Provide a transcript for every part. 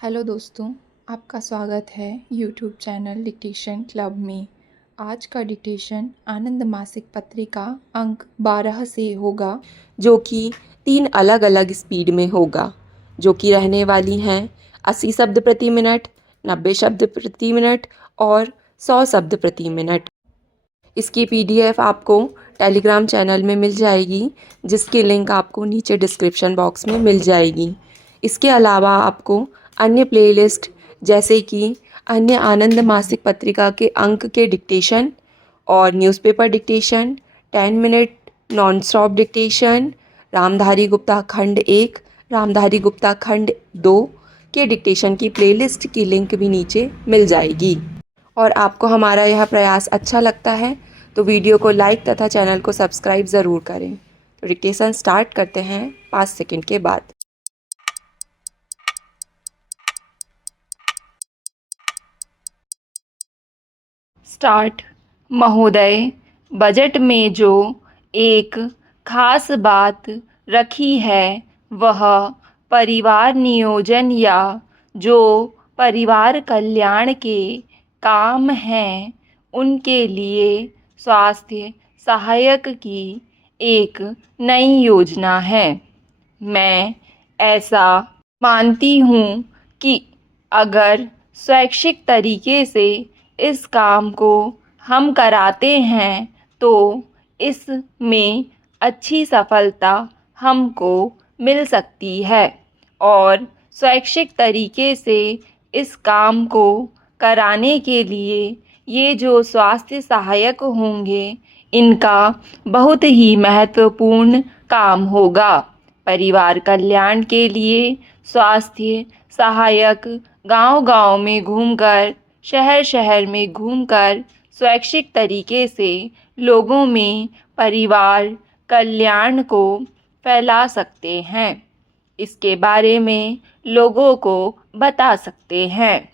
Hello दोस्तों, आपका स्वागत है यूट्यूब चैनल डिक्टेशन क्लब में। आज का डिक्टेशन आनंद मासिक पत्रिका अंक 12 से होगा, जो कि 3 अलग अलग स्पीड में होगा, जो कि रहने वाली हैं 80 शब्द प्रति मिनट, 90 शब्द प्रति मिनट और 100 शब्द प्रति मिनट। इसकी पीडीएफ आपको टेलीग्राम चैनल में मिल जाएगी, जिसकी लिंक आपको नीचे डिस्क्रिप्शन बॉक्स में मिल जाएगी। इसके अलावा आपको अन्य प्लेलिस्ट जैसे कि अन्य आनंद मासिक पत्रिका के अंक के डिक्टेशन और newspaper dictation, 10 minute non stop dictation, Ramdhari Gupta खंड 1, रामधारी गुप्ता खंड 2 के डिक्टेशन की प्लेलिस्ट की लिंक भी नीचे मिल जाएगी। और आपको हमारा यह प्रयास अच्छा लगता है तो वीडियो को लाइक तथा चैनल को सब्सक्राइब ज़रूर करें। तो डिक्टेशन स्टार्ट करते हैं 5 सेकंड के बाद। स्टार्ट। महोदय, बजट में जो एक खास बात रखी है वह परिवार नियोजन या जो परिवार कल्याण के काम हैं उनके लिए स्वास्थ्य सहायक की एक नई योजना है। मैं ऐसा मानती हूँ कि अगर स्वैच्छिक तरीके से इस काम को हम कराते हैं तो इसमें अच्छी सफलता हमको मिल सकती है और स्वैच्छिक तरीके से इस काम को कराने के लिए ये जो स्वास्थ्य सहायक होंगे इनका बहुत ही महत्वपूर्ण काम होगा। परिवार कल्याण के लिए स्वास्थ्य सहायक गांव-गांव में घूमकर, शहर-शहर में घूमकर स्वैच्छिक तरीके से लोगों में परिवार कल्याण को फैला सकते हैं। इसके बारे में लोगों को बता सकते हैं।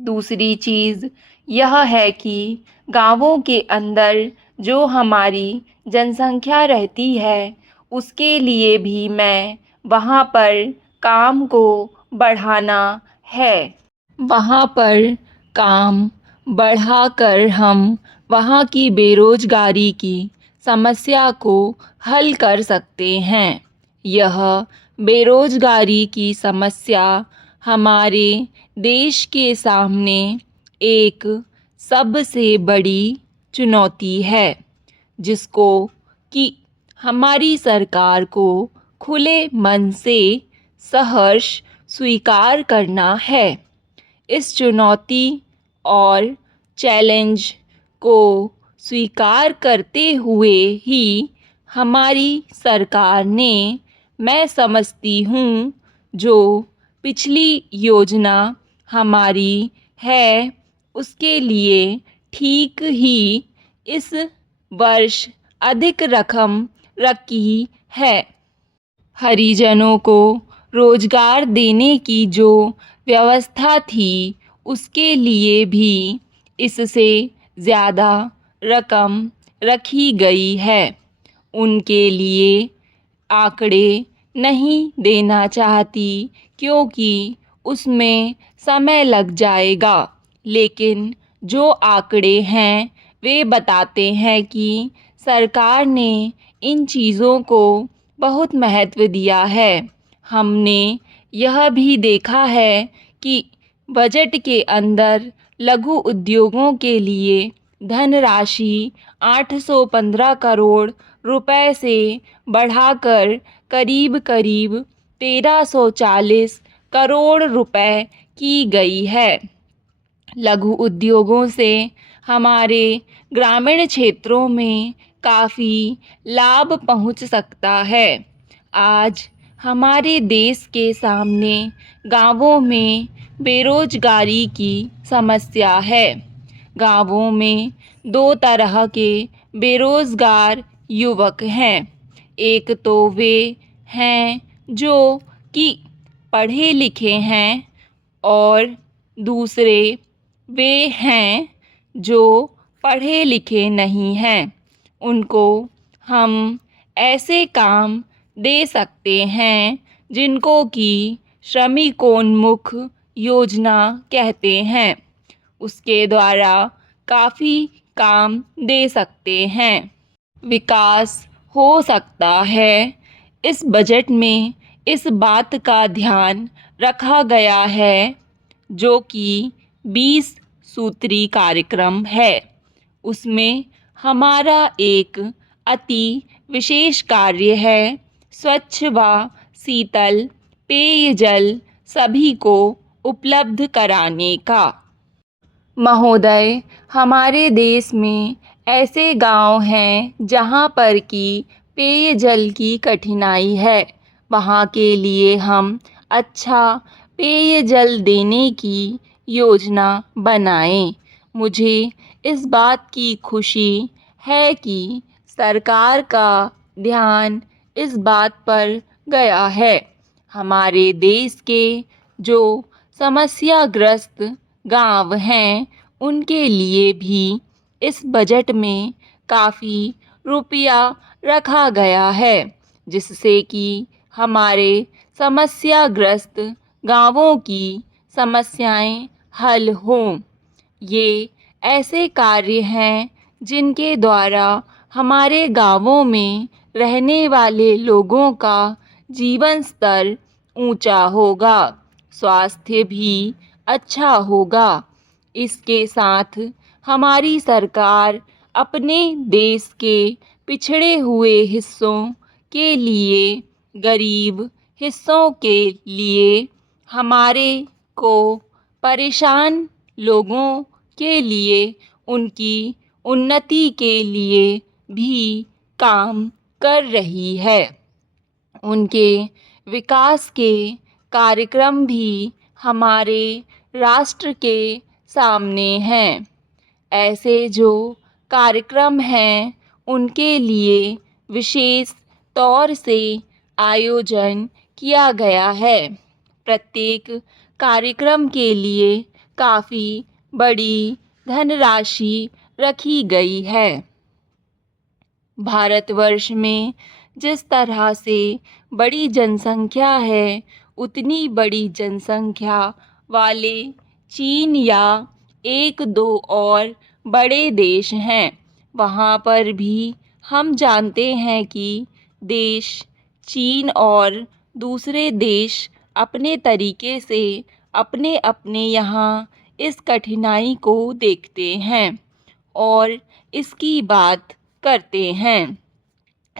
दूसरी चीज़ यह है कि गांवों के अंदर जो हमारी जनसंख्या रहती है उसके लिए भी मैं वहाँ पर काम को बढ़ाना है। वहाँ पर काम बढ़ाकर हम वहाँ की बेरोजगारी की समस्या को हल कर सकते हैं। यह बेरोजगारी की समस्या हमारे देश के सामने एक सबसे बड़ी चुनौती है, जिसको कि हमारी सरकार को खुले मन से सहर्ष स्वीकार करना है। इस चुनौती और चैलेंज को स्वीकार करते हुए ही हमारी सरकार ने, मैं समझती हूँ, जो पिछली योजना हमारी है उसके लिए ठीक ही इस वर्ष अधिक रकम रखी है। हरिजनों को रोजगार देने की जो व्यवस्था थी उसके लिए भी इससे ज़्यादा रकम रखी गई है। उनके लिए आंकड़े नहीं देना चाहती क्योंकि उसमें समय लग जाएगा, लेकिन जो आंकड़े हैं वे बताते हैं कि सरकार ने इन चीज़ों को बहुत महत्व दिया है। हमने यह भी देखा है कि बजट के अंदर लघु उद्योगों के लिए धनराशि 815 करोड़ रुपए से बढ़ाकर करीब करीब 1340 करोड़ रुपए की गई है। लघु उद्योगों से हमारे ग्रामीण क्षेत्रों में काफ़ी लाभ पहुंच सकता है। आज हमारे देश के सामने गांवों में बेरोजगारी की समस्या है। गांवों में दो तरह के बेरोजगार युवक हैं। एक तो वे हैं जो कि पढ़े लिखे हैं और दूसरे वे हैं जो पढ़े लिखे नहीं हैं। उनको हम ऐसे काम दे सकते हैं जिनको कि श्रमिकोन्मुख योजना कहते हैं। उसके द्वारा काफ़ी काम दे सकते हैं, विकास हो सकता है। इस बजट में इस बात का ध्यान रखा गया है, जो कि 20 सूत्री कार्यक्रम है। उसमें हमारा एक अति विशेष कार्य है स्वच्छ व शीतल पेयजल सभी को उपलब्ध कराने का। महोदय, हमारे देश में ऐसे गांव हैं जहां पर कि पेयजल की कठिनाई है। वहां के लिए हम अच्छा पेयजल देने की योजना बनाएं। मुझे इस बात की खुशी है कि सरकार का ध्यान इस बात पर गया है। हमारे देश के जो समस्याग्रस्त गांव हैं, उनके लिए भी इस बजट में काफ़ी रुपया रखा गया है, जिससे कि हमारे समस्याग्रस्त गांवों की समस्याएं हल हों। ये ऐसे कार्य हैं जिनके द्वारा हमारे गांवों में रहने वाले लोगों का जीवन स्तर ऊंचा होगा, स्वास्थ्य भी अच्छा होगा। इसके साथ हमारी सरकार अपने देश के पिछड़े हुए हिस्सों के लिए, गरीब हिस्सों के लिए, हमारे को परेशान लोगों के लिए, उनकी उन्नति के लिए भी काम कर रही है। उनके विकास के कार्यक्रम भी हमारे राष्ट्र के सामने हैं। ऐसे जो कार्यक्रम हैं, उनके लिए विशेष तौर से आयोजन किया गया है। प्रत्येक कार्यक्रम के लिए काफ़ी बड़ी धनराशि रखी गई है। भारतवर्ष में जिस तरह से बड़ी जनसंख्या है, उतनी बड़ी जनसंख्या वाले चीन या एक दो और बड़े देश हैं। वहाँ पर भी हम जानते हैं कि देश चीन और दूसरे देश अपने तरीके से अपने अपने यहाँ इस कठिनाई को देखते हैं और इसकी बात करते हैं।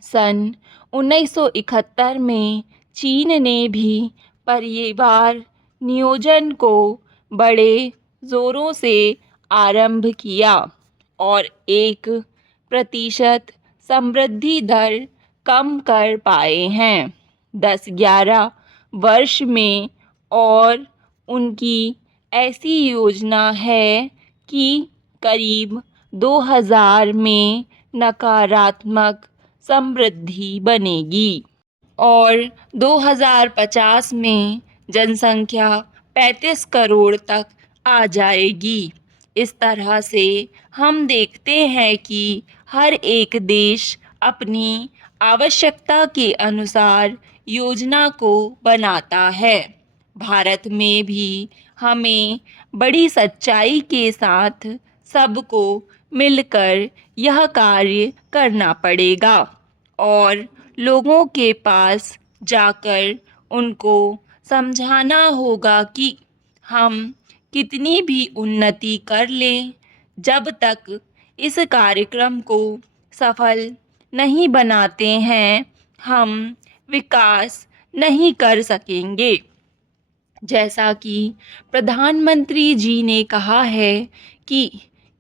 सन 1971 में चीन ने भी परिवार नियोजन को बड़े ज़ोरों से आरंभ किया और 1% समृद्धि दर कम कर पाए हैं 10-11 वर्ष में। और उनकी ऐसी योजना है कि करीब 2000 में नकारात्मक समृद्धि बनेगी और 2050 में जनसंख्या 35 करोड़ तक आ जाएगी। इस तरह से हम देखते हैं कि हर एक देश अपनी आवश्यकता के अनुसार योजना को बनाता है। भारत में भी हमें बड़ी सच्चाई के साथ सबको मिलकर यह कार्य करना पड़ेगा और लोगों के पास जाकर उनको समझाना होगा कि हम कितनी भी उन्नति कर लें, जब तक इस कार्यक्रम को सफल नहीं बनाते हैं, हम विकास नहीं कर सकेंगे। जैसा कि प्रधानमंत्री जी ने कहा है कि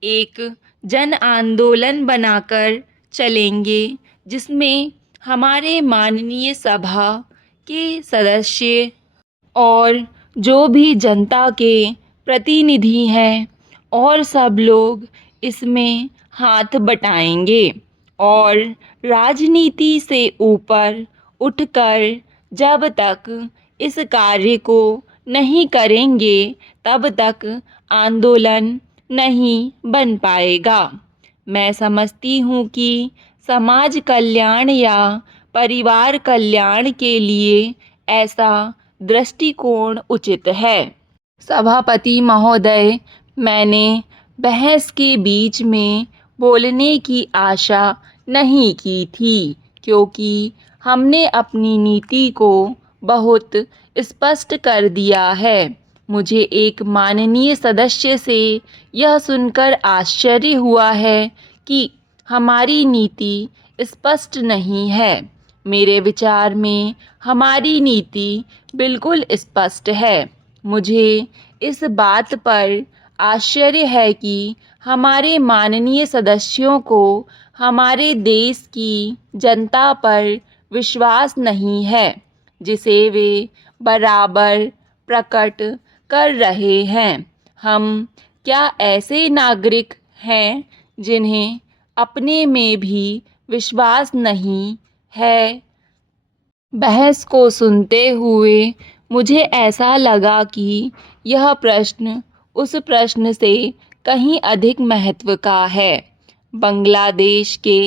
एक जन आंदोलन बनाकर चलेंगे, जिसमें हमारे माननीय सभा के सदस्य और जो भी जनता के प्रतिनिधि हैं और सब लोग इसमें हाथ बटाएंगे और राजनीति से ऊपर उठकर जब तक इस कार्य को नहीं करेंगे, तब तक आंदोलन नहीं बन पाएगा। मैं समझती हूँ कि समाज कल्याण या परिवार कल्याण के लिए ऐसा दृष्टिकोण उचित है। सभापति महोदय, मैंने बहस के बीच में बोलने की आशा नहीं की थी, क्योंकि हमने अपनी नीति को बहुत स्पष्ट कर दिया है। मुझे एक माननीय सदस्य से यह सुनकर आश्चर्य हुआ है कि हमारी नीति स्पष्ट नहीं है। मेरे विचार में हमारी नीति बिल्कुल स्पष्ट है। मुझे इस बात पर आश्चर्य है कि हमारे माननीय सदस्यों को हमारे देश की जनता पर विश्वास नहीं है, जिसे वे बराबर प्रकट कर रहे हैं। हम क्या ऐसे नागरिक हैं जिन्हें अपने में भी विश्वास नहीं है? बहस को सुनते हुए मुझे ऐसा लगा कि यह प्रश्न उस प्रश्न से कहीं अधिक महत्व का है। बांग्लादेश के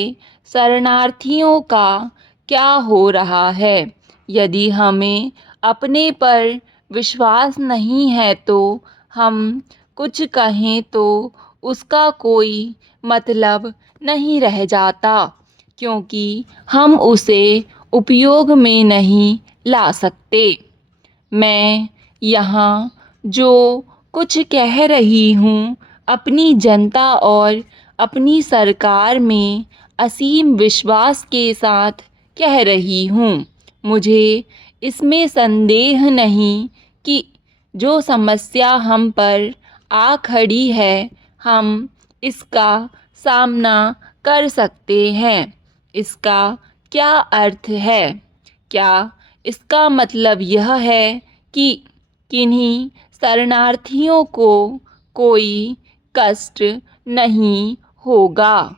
शरणार्थियों का क्या हो रहा है? यदि हमें अपने पर विश्वास नहीं है तो हम कुछ कहें तो उसका कोई मतलब नहीं रह जाता, क्योंकि हम उसे उपयोग में नहीं ला सकते। मैं यहाँ जो कुछ कह रही हूँ अपनी जनता और अपनी सरकार में असीम विश्वास के साथ कह रही हूँ। मुझे इसमें संदेह नहीं कि जो समस्या हम पर आ खड़ी है, हम इसका सामना कर सकते हैं। इसका क्या अर्थ है? क्या इसका मतलब यह है कि किन्हीं शरणार्थियों को कोई कष्ट नहीं होगा?